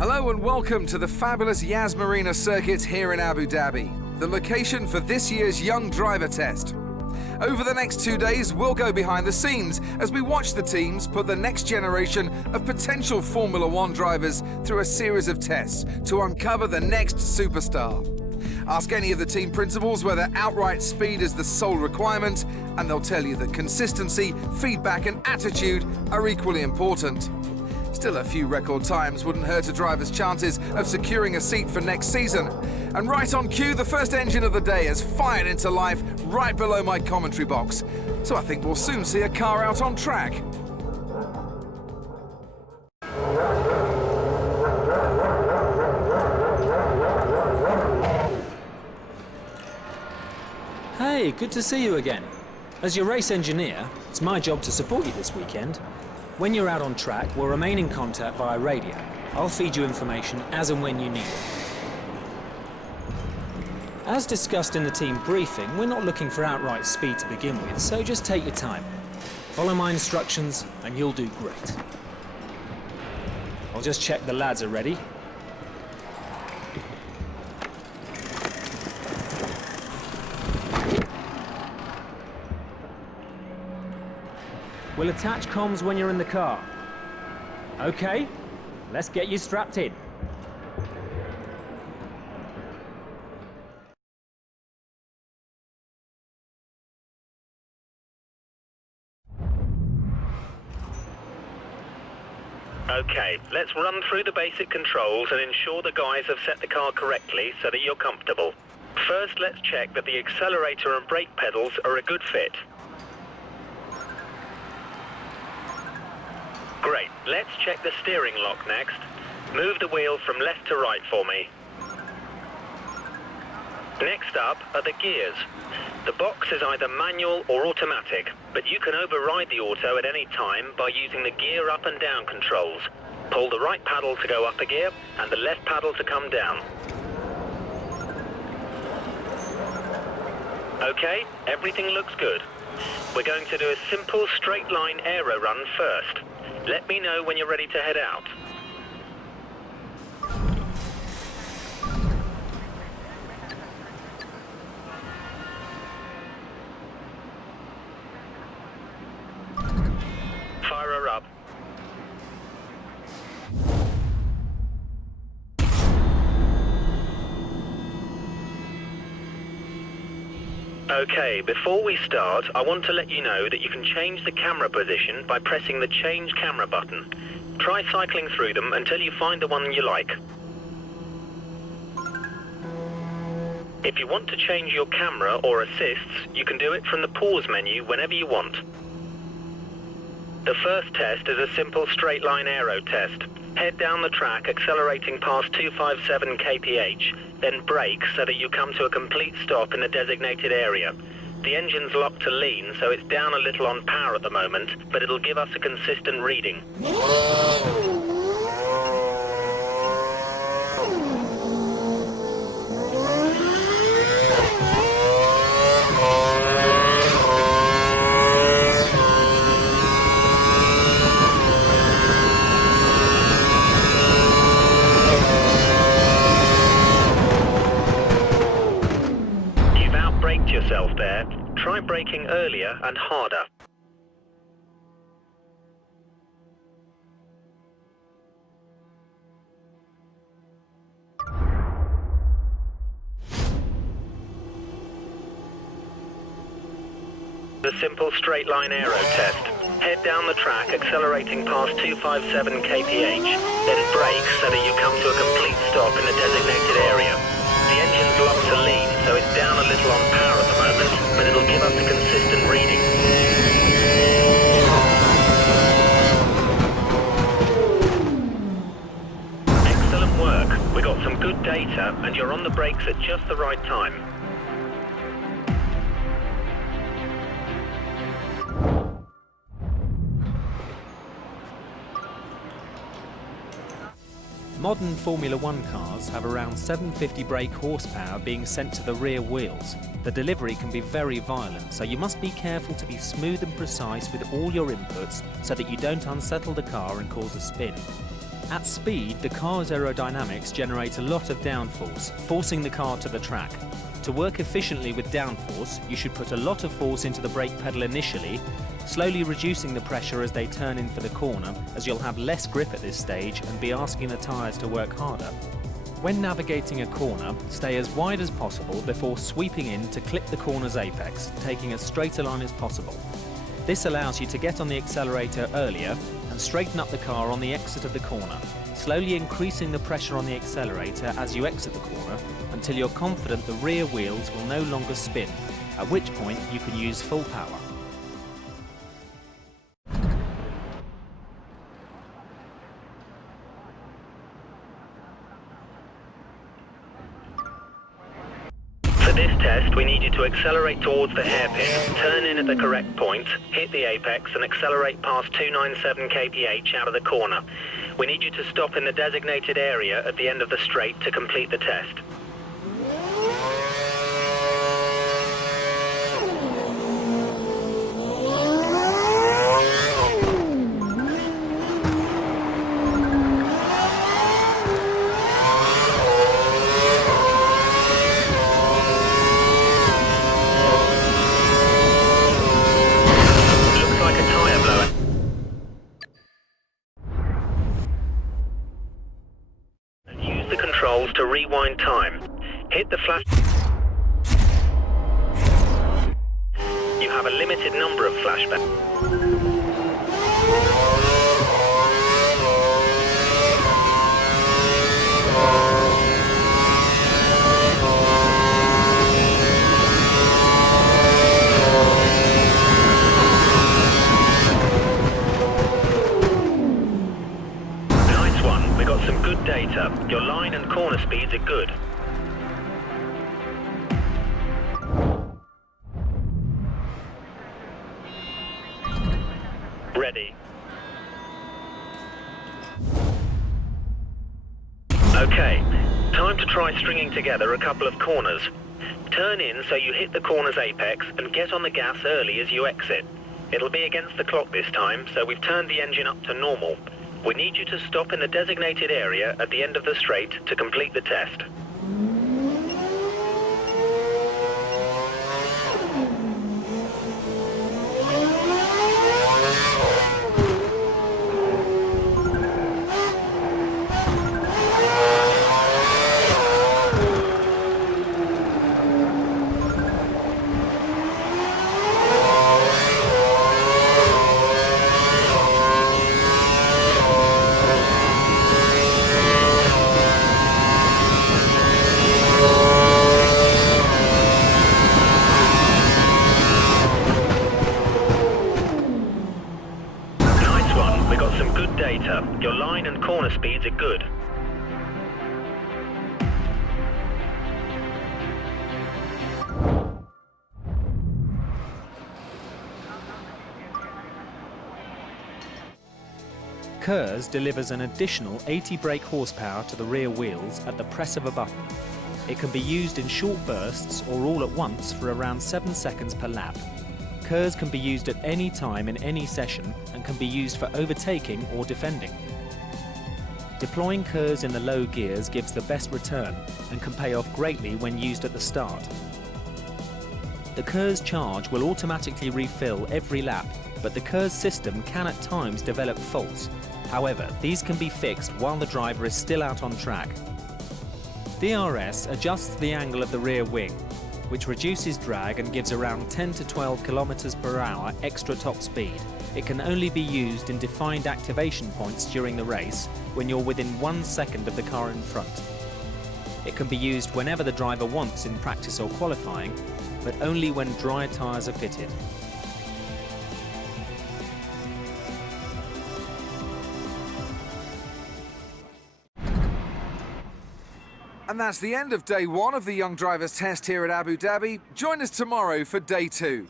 Hello and welcome to the fabulous Yas Marina circuit here in Abu Dhabi, the location for this year's Young Driver Test. Over the next 2 days, we'll go behind the scenes as we watch the teams put the next generation of potential Formula One drivers through a series of tests to uncover the next superstar. Ask any of the team principals whether outright speed is the sole requirement, and they'll tell you that consistency, feedback and attitude are equally important. Still, a few record times wouldn't hurt a driver's chances of securing a seat for next season. And right on cue, the first engine of the day has fired into life right below my commentary box. So I think we'll soon see a car out on track. Hey, good to see you again. As your race engineer, it's my job to support you this weekend. When you're out on track, we'll remain in contact via radio. I'll feed you information as and when you need it. As discussed in the team briefing, we're not looking for outright speed to begin with, so just take your time. Follow my instructions and you'll do great. I'll just check the lads are ready. We'll attach comms when you're in the car. Okay, let's get you strapped in. Okay, let's run through the basic controls and ensure the guys have set the car correctly so that you're comfortable. First, let's check that the accelerator and brake pedals are a good fit. Great, let's check the steering lock next. Move the wheel from left to right for me. Next up are the gears. The box is either manual or automatic, but you can override the auto at any time by using the gear up and down controls. Pull the right paddle to go up a gear and the left paddle to come down. Okay, everything looks good. We're going to do a simple straight line aero run first. Let me know when you're ready to head out. Fire her up. Okay, before we start, I want to let you know that you can change the camera position by pressing the Change Camera button. Try cycling through them until you find the one you like. If you want to change your camera or assists, you can do it from the pause menu whenever you want. The first test is a simple straight line aero test. Head down the track accelerating past 257 kph, then brake so that you come to a complete stop in the designated area. The engine's locked to lean, so it's down a little on power at the moment, but it'll give us a consistent reading. Yourself there. Try braking earlier and harder. The simple straight line aero test. Head down the track accelerating past 257 kph, then brake so that you come to a complete stop in the designated area. The engine's locked to lean, so it's down a little on power at the moment, but it'll give us a consistent reading. Excellent work. We got some good data, and you're on the brakes at just the right time. Modern Formula One cars have around 750 brake horsepower being sent to the rear wheels. The delivery can be very violent, so you must be careful to be smooth and precise with all your inputs so that you don't unsettle the car and cause a spin. At speed, the car's aerodynamics generate a lot of downforce, forcing the car to the track. To work efficiently with downforce, you should put a lot of force into the brake pedal initially, slowly reducing the pressure as they turn in for the corner, as you'll have less grip at this stage and be asking the tyres to work harder. When navigating a corner, stay as wide as possible before sweeping in to clip the corner's apex, taking as straight a line as possible. This allows you to get on the accelerator earlier and straighten up the car on the exit of the corner, slowly increasing the pressure on the accelerator as you exit the corner until you're confident the rear wheels will no longer spin, at which point you can use full power. For this test, we need you to accelerate towards the hairpin, turn in at the correct point, hit the apex and accelerate past 297 kph out of the corner. We need you to stop in the designated area at the end of the straight to complete the test. To rewind time. Hit the flash. You have a limited number of flashbacks. Nice one. We got some good data. Your line and corner speeds are good. Ready. Okay, time to try stringing together a couple of corners. Turn in so you hit the corner's apex and get on the gas early as you exit. It'll be against the clock this time, so we've turned the engine up to normal. We need you to stop in the designated area at the end of the straight to complete the test. KERS delivers an additional 80 brake horsepower to the rear wheels at the press of a button. It can be used in short bursts or all at once for around 7 seconds per lap. KERS can be used at any time in any session and can be used for overtaking or defending. Deploying KERS in the low gears gives the best return and can pay off greatly when used at the start. The KERS charge will automatically refill every lap, but the KERS system can at times develop faults. However, these can be fixed while the driver is still out on track. DRS adjusts the angle of the rear wing, which reduces drag and gives around 10 to 12 kilometers per hour extra top speed. It can only be used in defined activation points during the race when you're within 1 second of the car in front. It can be used whenever the driver wants in practice or qualifying, but only when dry tyres are fitted. And that's the end of day 1 of the Young Drivers Test here at Abu Dhabi. Join us tomorrow for day 2.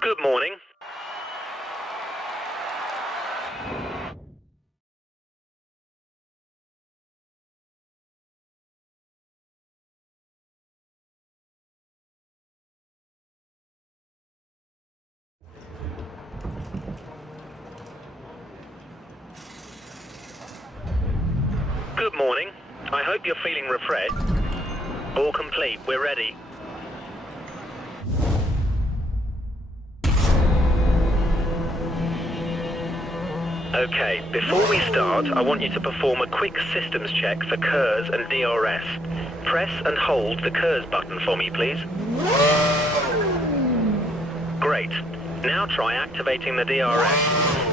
Good morning. Good morning. I hope you're feeling refreshed. All complete, we're ready. Okay, before we start, I want you to perform a quick systems check for KERS and DRS. Press and hold the KERS button for me, please. Great. Now try activating the DRS.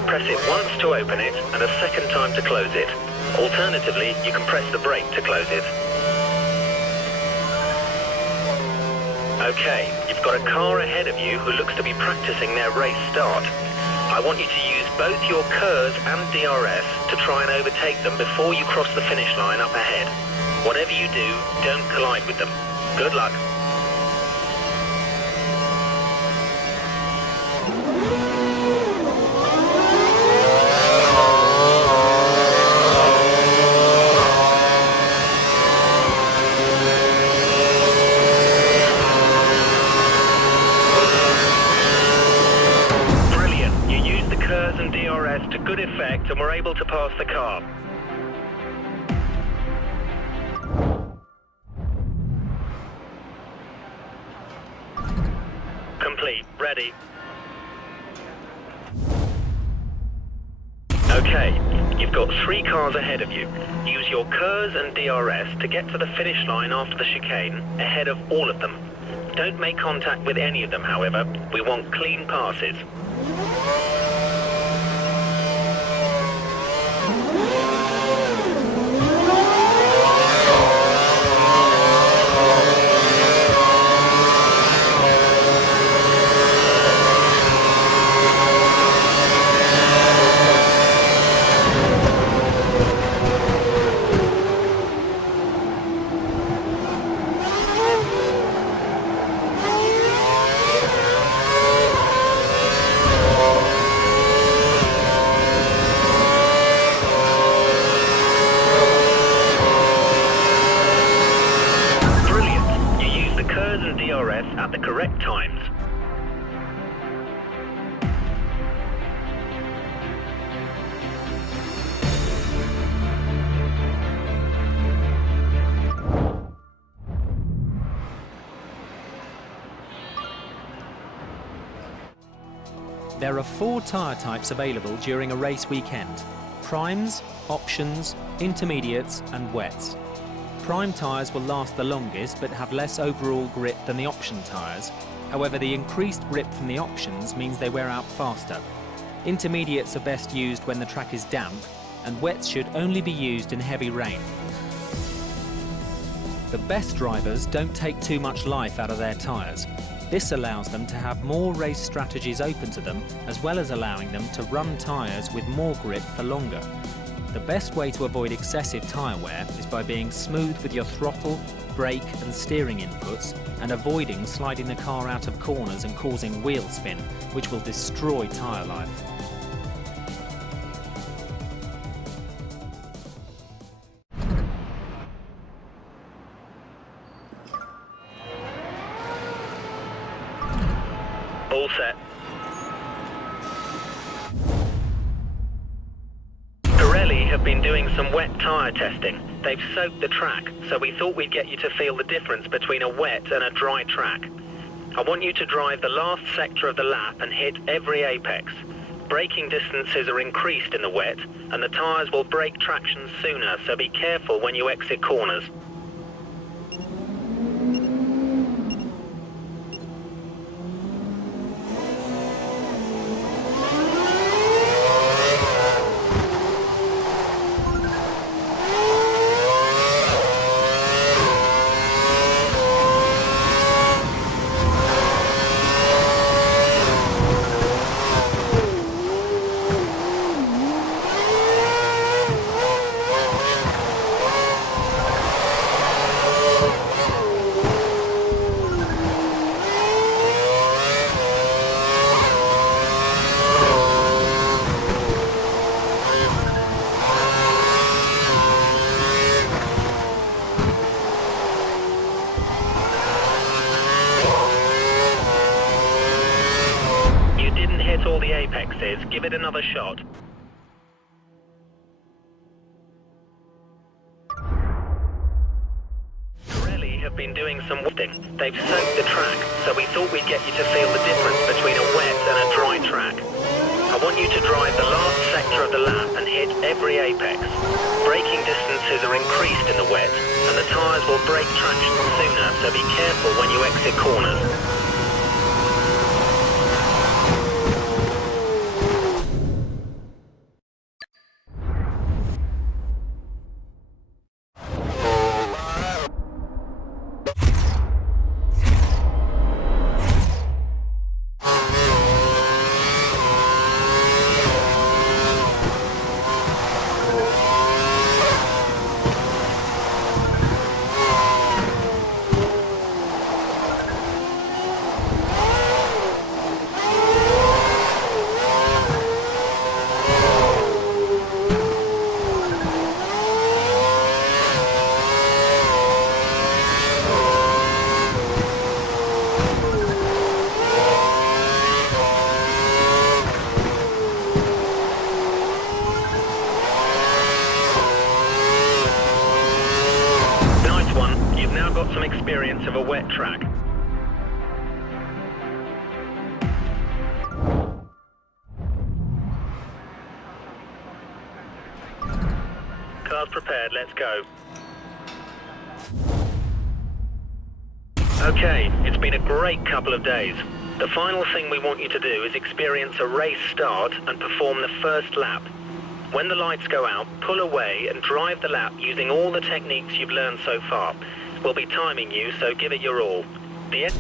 Press it once to open it and a second time to close it. Alternatively, you can press the brake to close it. Okay, you've got a car ahead of you who looks to be practicing their race start. I want you to use both your KERS and DRS to try and overtake them before you cross the finish line up ahead. Whatever you do, don't collide with them. Good luck. To good effect, and we're able to pass the car. Complete. Ready. Okay, you've got 3 cars ahead of you. Use your KERS and DRS to get to the finish line after the chicane, ahead of all of them. Don't make contact with any of them, however. We want clean passes. At the correct times. There are 4 tyre types available during a race weekend: primes, options, intermediates and wets. Prime tyres will last the longest but have less overall grip than the option tyres. However, the increased grip from the options means they wear out faster. Intermediates are best used when the track is damp, and wets should only be used in heavy rain. The best drivers don't take too much life out of their tyres. This allows them to have more race strategies open to them, as well as allowing them to run tyres with more grip for longer. The best way to avoid excessive tyre wear is by being smooth with your throttle, brake and steering inputs, and avoiding sliding the car out of corners and causing wheel spin, which will destroy tyre life. All set. Pirelli have been doing some wet tyre testing. They've soaked the track, so we thought we'd get you to feel the difference between a wet and a dry track. I want you to drive the last sector of the lap and hit every apex. Braking distances are increased in the wet, and the tyres will break traction sooner, so be careful when you exit corners. All the apexes, give it another shot. Pirelli have been doing some wetting. They've soaked the track, so we thought we'd get you to feel the difference between a wet and a dry track. I want you to drive the last sector of the lap and hit every apex. Braking distances are increased in the wet, and the tyres will break traction sooner, so be careful when you exit corners. Some experience of a wet track. Cars prepared, let's go. Okay, it's been a great couple of days. The final thing we want you to do is experience a race start and perform the first lap. When the lights go out, pull away and drive the lap using all the techniques you've learned so far. We'll be timing you, so give it your all. The engine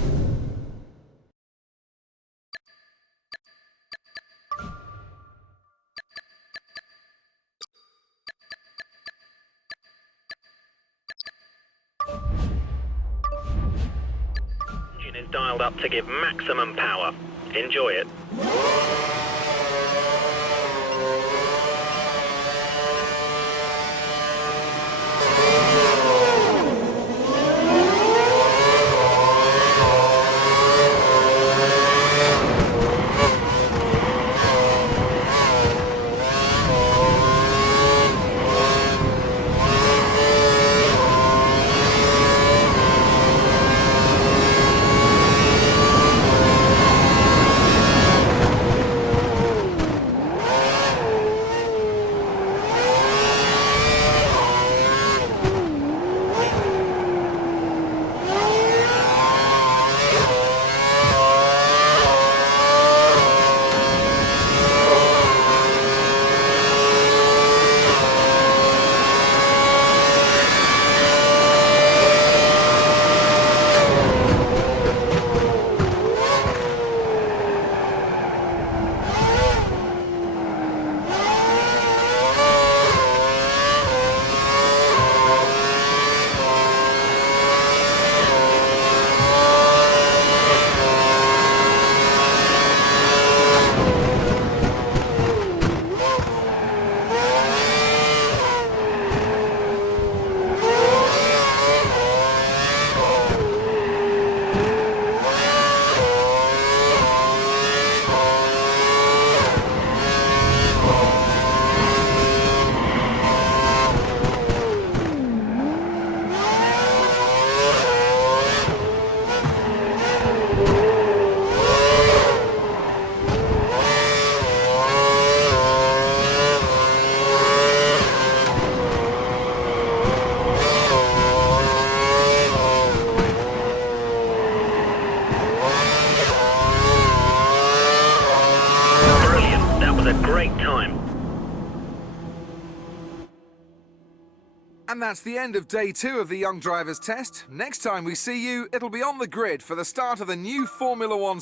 is dialed up to give maximum power. Enjoy it. that's the end of day 2 of the Young Drivers Test. Next time we see you, it'll be on the grid for the start of the new Formula One.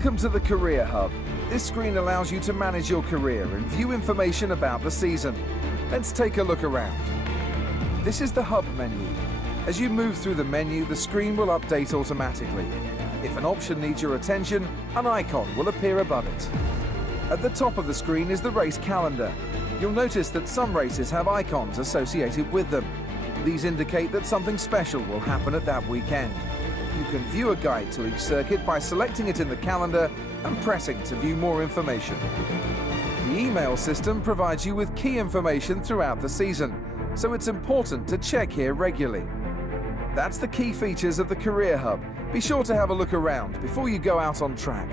Welcome to the Career Hub. This screen allows you to manage your career and view information about the season. Let's take a look around. This is the Hub menu. As you move through the menu, the screen will update automatically. If an option needs your attention, an icon will appear above it. At the top of the screen is the race calendar. You'll notice that some races have icons associated with them. These indicate that something special will happen at that weekend. You can view a guide to each circuit by selecting it in the calendar and pressing to view more information. The email system provides you with key information throughout the season, so it's important to check here regularly. That's the key features of the Career Hub. Be sure to have a look around before you go out on track.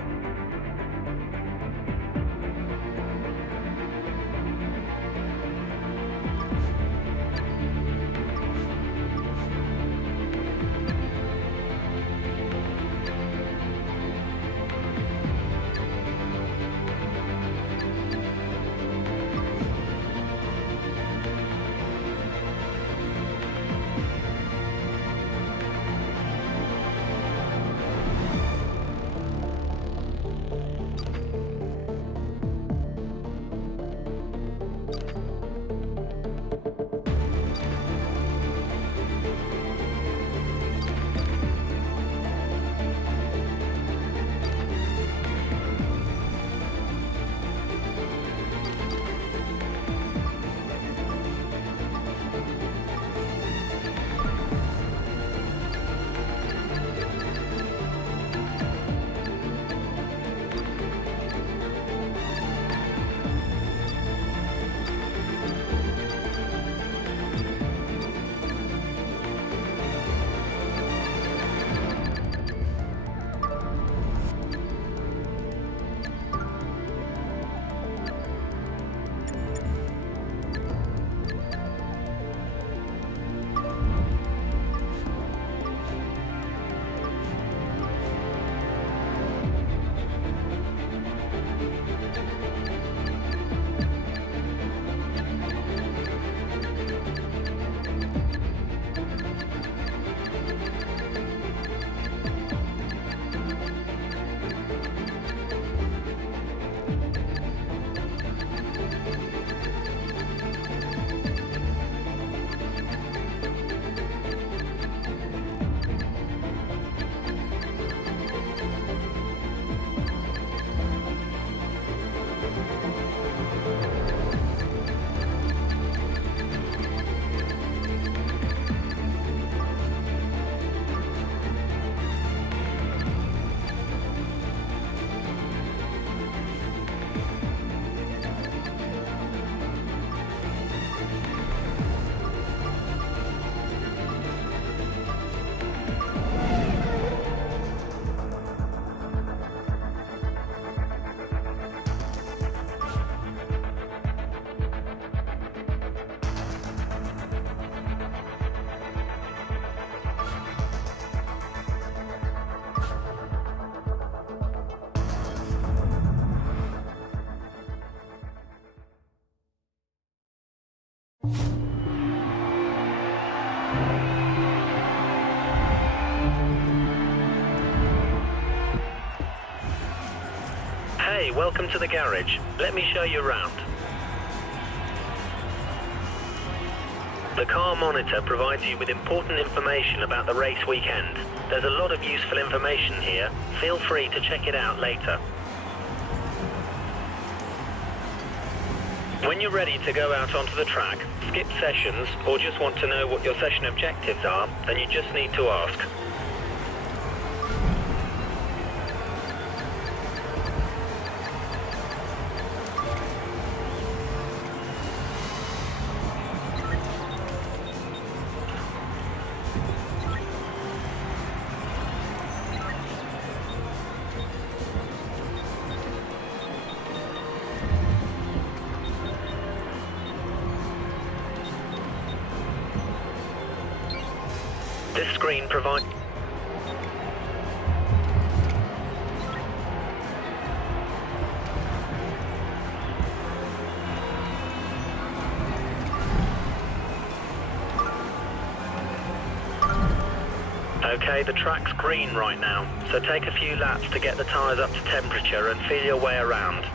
welcome to the garage. Let me show you around. The car monitor provides you with important information about the race weekend. There's a lot of useful information here. Feel free to check it out later. When you're ready to go out onto the track, skip sessions, or just want to know what your session objectives are, then you just need to ask. This screen provides... Okay, the track's green right now, so take a few laps to get the tyres up to temperature and feel your way around.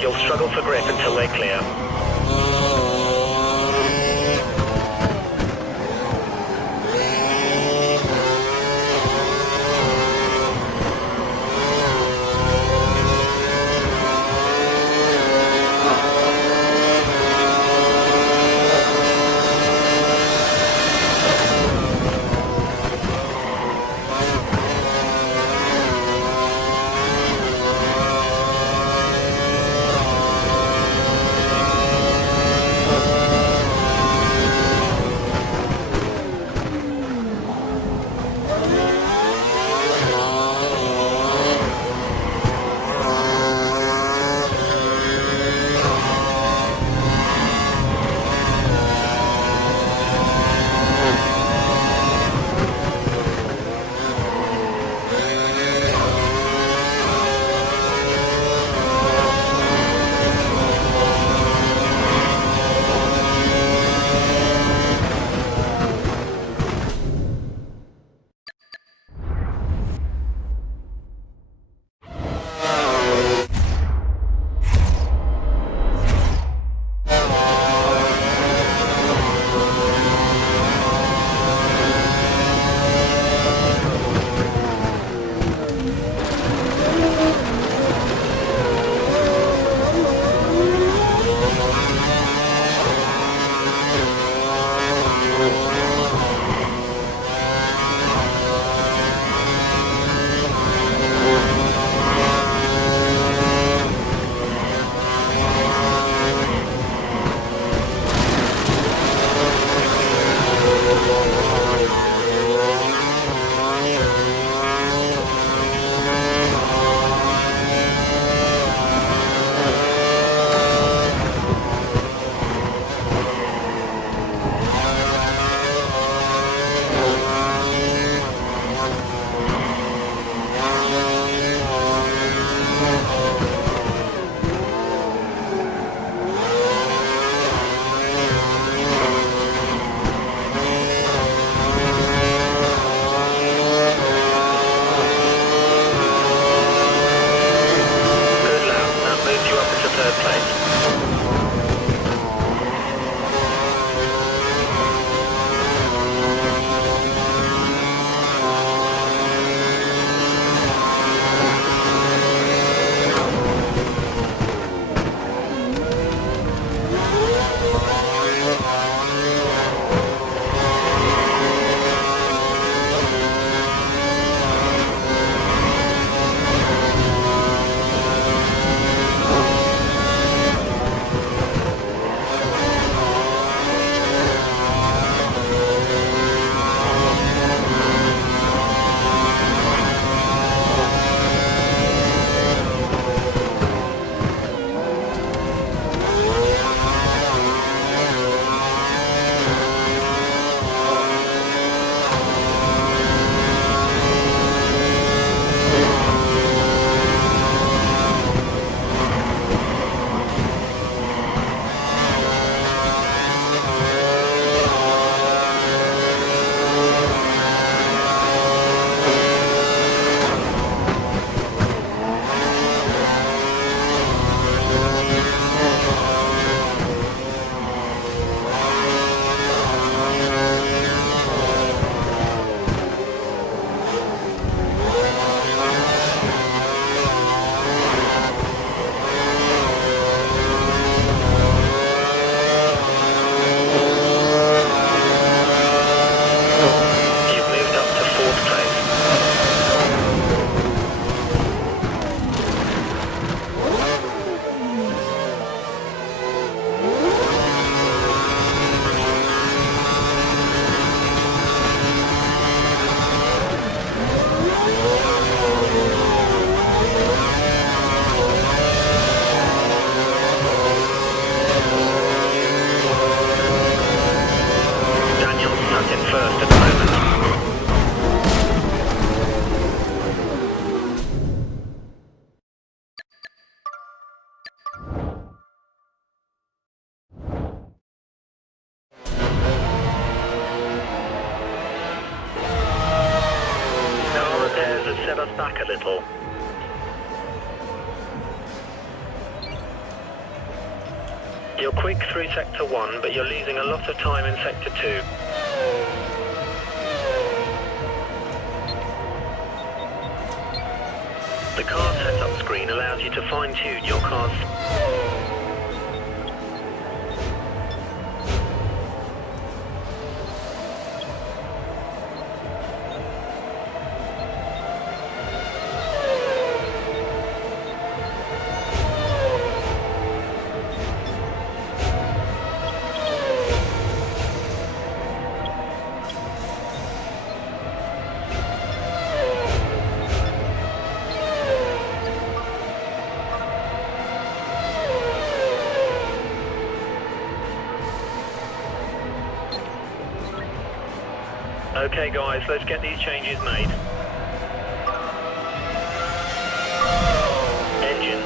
You'll struggle for grip until they clear. little. You're quick through Sector 1, but you're losing a lot of time in Sector 2. The car setup screen allows you to fine-tune your car's... Okay guys, let's get these changes made. Engine.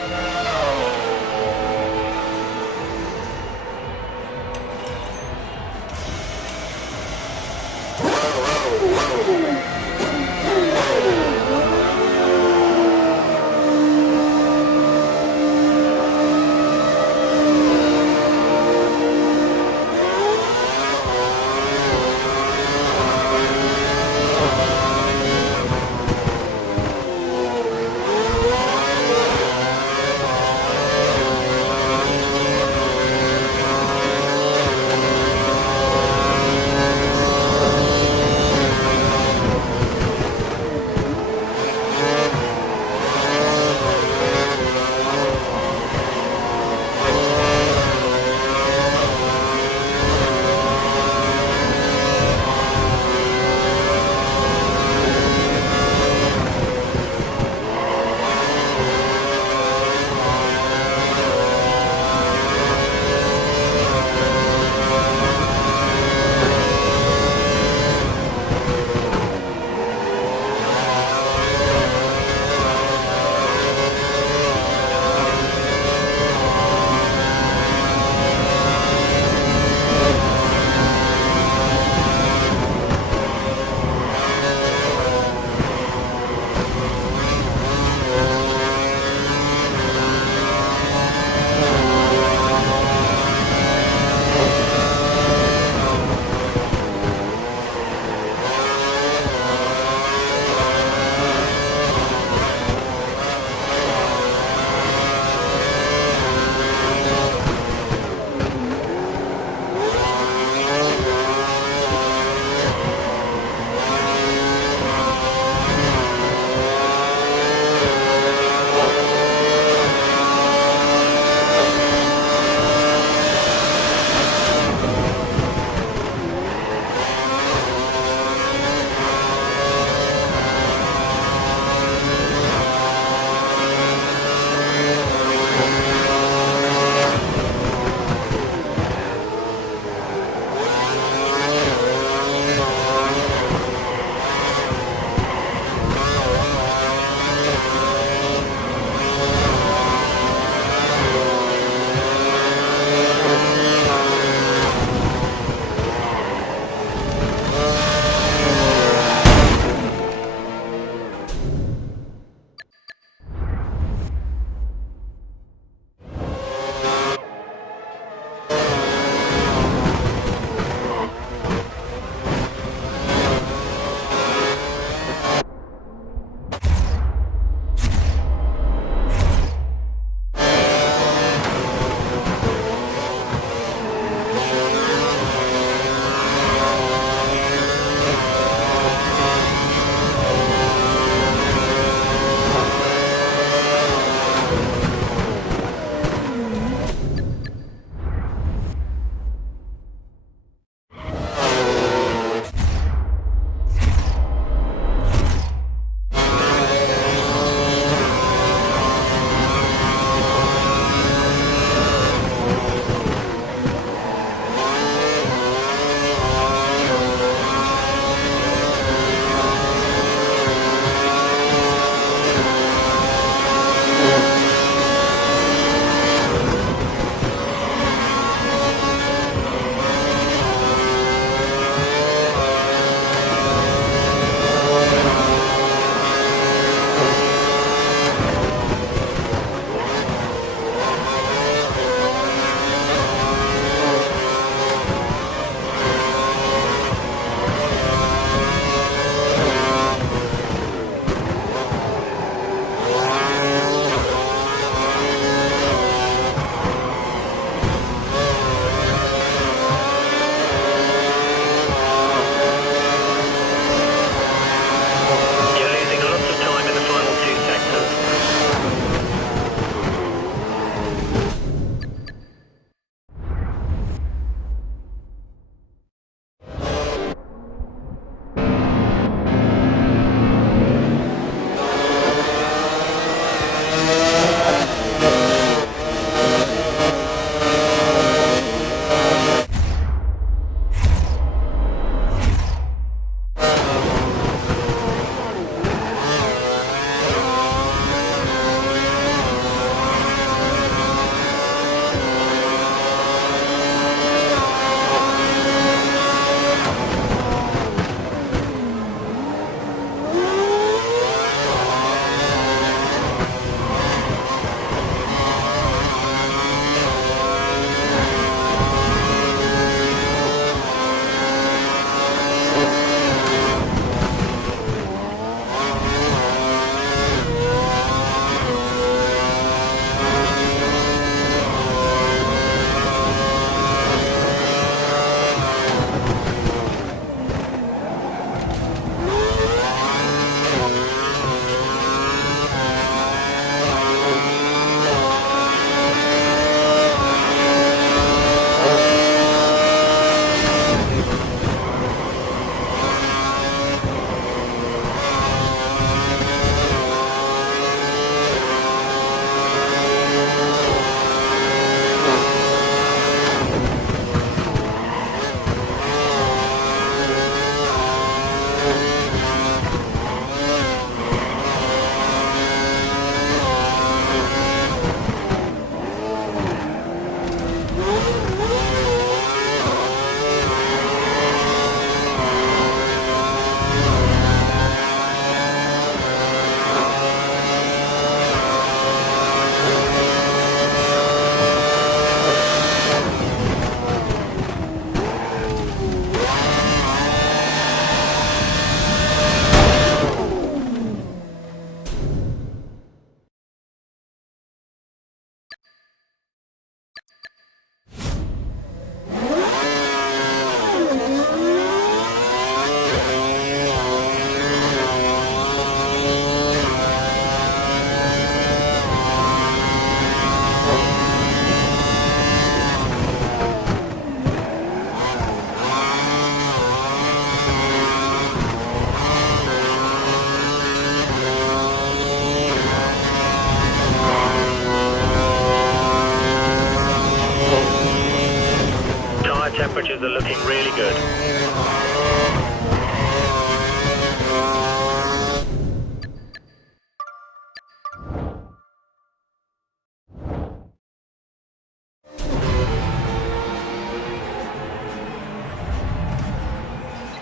tyres are looking really good.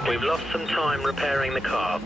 We've lost some time repairing the car.